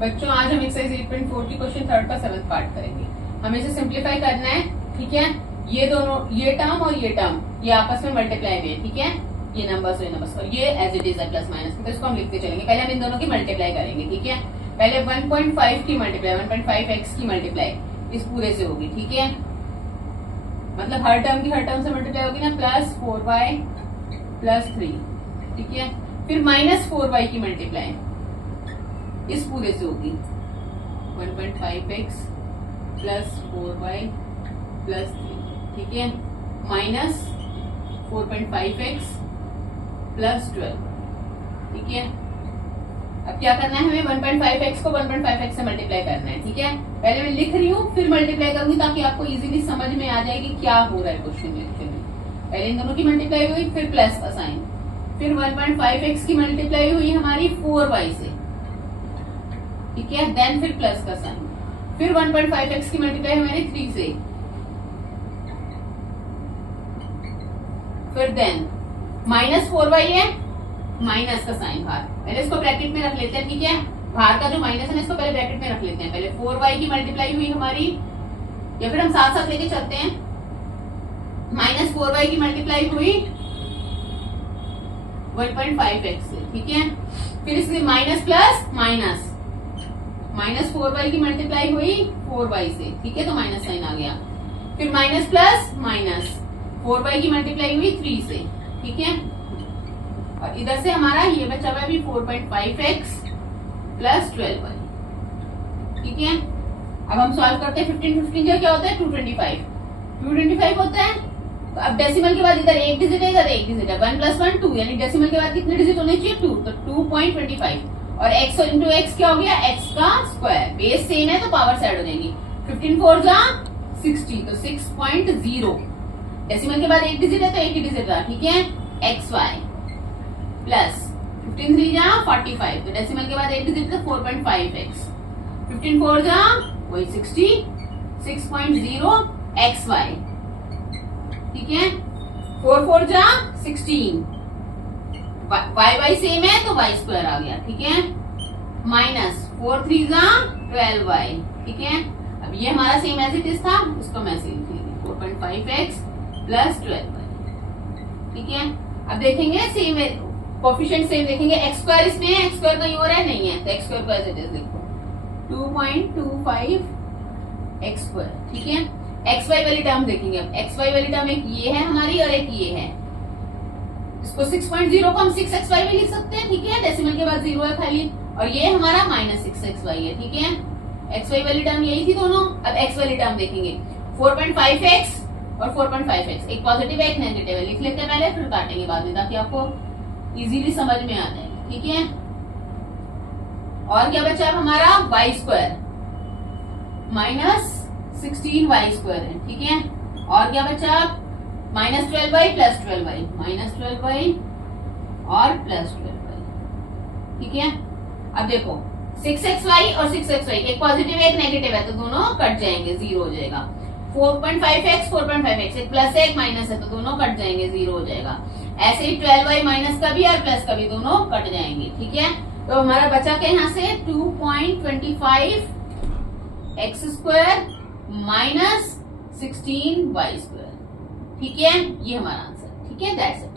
बच्चों आज हम एक्सरसाइज 8.4 की क्वेश्चन थर्ड का 7th पार्ट करेंगे। हमें इसे सिंप्लीफाई करना है, ठीक है। ये दोनों, ये टर्म और ये टर्म, ये आपस में मल्टीप्लाई हुए, ठीक है। ये नंबर्स और ये नंबर्स, और ये एज इट इज है प्लस माइनस, तो इसको हम लिखते चलेंगे। पहले हम इन दोनों की मल्टीप्लाई करेंगे, ठीक है। पहले 1.5 की मल्टीप्लाई 1.5x की मल्टीप्लाई इस पूरे से होगी, ठीक है। मतलब हर टर्म की हर टर्म से मल्टीप्लाई होगी ना, प्लस 4y प्लस 3, ठीक है। फिर माइनस 4y की मल्टीप्लाई इस पूरे से होगी 1.5x प्लस 4y प्लस 3, ठीक है। माइनस 4.5x प्लस 12, ठीक है। अब क्या करना है हमें, 1.5x को 1.5x से मल्टीप्लाई करना है, ठीक है। पहले मैं लिख रही हूँ, फिर मल्टीप्लाई करूंगी ताकि आपको इजीली समझ में आ जाएगी क्या हो रहा है क्वेश्चन लिखते में। पहले इन दोनों की मल्टीप्लाई हुई, फिर प्लस का साइन, फिर 1.5x की मल्टीप्लाई हुई हमारी 4y से, ठीक है। देन फिर प्लस का साइन, फिर 1.5x की मल्टीप्लाई हमारी 3 से, फिर देन माइनस 4y है, माइनस का साइन बाहर, पहले इसको ब्रैकेट में रख लेते हैं, ठीक है। बाहर का जो माइनस है इसको पहले ब्रैकेट में रख लेते हैं। पहले 4y की मल्टीप्लाई हुई हमारी, या फिर हम साथ साथ लेके चलते हैं। माइनस 4y की मल्टीप्लाई हुई 1.5x से, ठीक है। फिर इसलिए minus plus minus, minus 4y की मल्टीप्लाई हुई 4y से, ठीक है, तो माइनस साइन आ गया। फिर माइनस प्लस माइनस 4y की मल्टीप्लाई हुई 3 से, ठीक है। और इधर से हमारा ये बचा हुआ भी 4.5x प्लस 12y, ठीक है। अब हम सॉल्व करते हैं। 15 जो क्या होता है 225 होता है। तो अब डेसिमल के बाद इधर एक डिजिट है, इधर एक डिजिट है, 1 + 1 2, यानी डेसिमल के बाद कितने डिजिट होने चाहिए 2, तो 2.25। और x इंटू एक्स क्या हो गया, x का स्क्वायर। बेस सेम है तो पावर ऐड हो जाएंगी। 15 4 जा 60, तो 6.0। डेसिमल के बाद एक डिजिट है तो एक ही डिजिट रहा, ठीक है। xy प्लस 15 3 जा 45, तो डेसिमल के बाद एक डिजिट तो 4.5x। 15 4 जा वही 60, 6.0 xy, ठीक है। 4 4 जा 16, y सेम है तो y स्क्वायर आ गया, ठीक है। माइनस 4 3 जा 12y, ठीक है। अब ये हमारा सेम एज इट इज था, उसको मैं ऐसे लिख लेंगे 4.5x प्लस 12y, ठीक है। अब देखेंगे सेम कोफिशिएंट सेम देखेंगे। x स्क्वायर इसमें है, x स्क्वायर कहीं और है नहीं है, तो x स्क्वायर को एज इट इज लिखो 2.25 x स्क्वायर, ठीक है। xy वाली टर्म देखेंगे। अब xy वाली टर्म एक ये है हमारी और एक ये है। इसको 6.0 को हम 6xy में लिख सकते हैं, ठीक है। डेसिमल के बाद 0 है खाली, और ये हमारा माइनस 6xy है, ठीक है। xy वाली टर्म यही थी दोनों। अब x वाली टर्म देखेंगे 4.5x और 4.5x, एक पॉजिटिव है एक नेगेटिव है, लिख लेते हैं पहले, फिर काटेंगे बाद में ताकि आपको इजीली समझ में आ जाए, ठीक है। और क्या बचा हमारा y square minus 16y square है, ठीक है। और क्या बचा minus 12y plus 12y, minus 12y और प्लस 12y, ठीक है। अब देखो 6xy और 6xy, एक पॉजिटिव है एक नेगेटिव है, तो दोनों कट जाएंगे, 0 हो जाएगा। 4.5x 4.5x, एक प्लस है एक माइनस है, तो दोनों कट जाएंगे, 0 हो जाएगा। ऐसे ही 12y माइनस का भी और प्लस का भी दोनों कट जाएंगे, ठीक है। तो हमारा बचा क्या यहाँ से 2.25 x square minus 16y square, ठीक है। ये हमारा आंसर, ठीक है। That's it.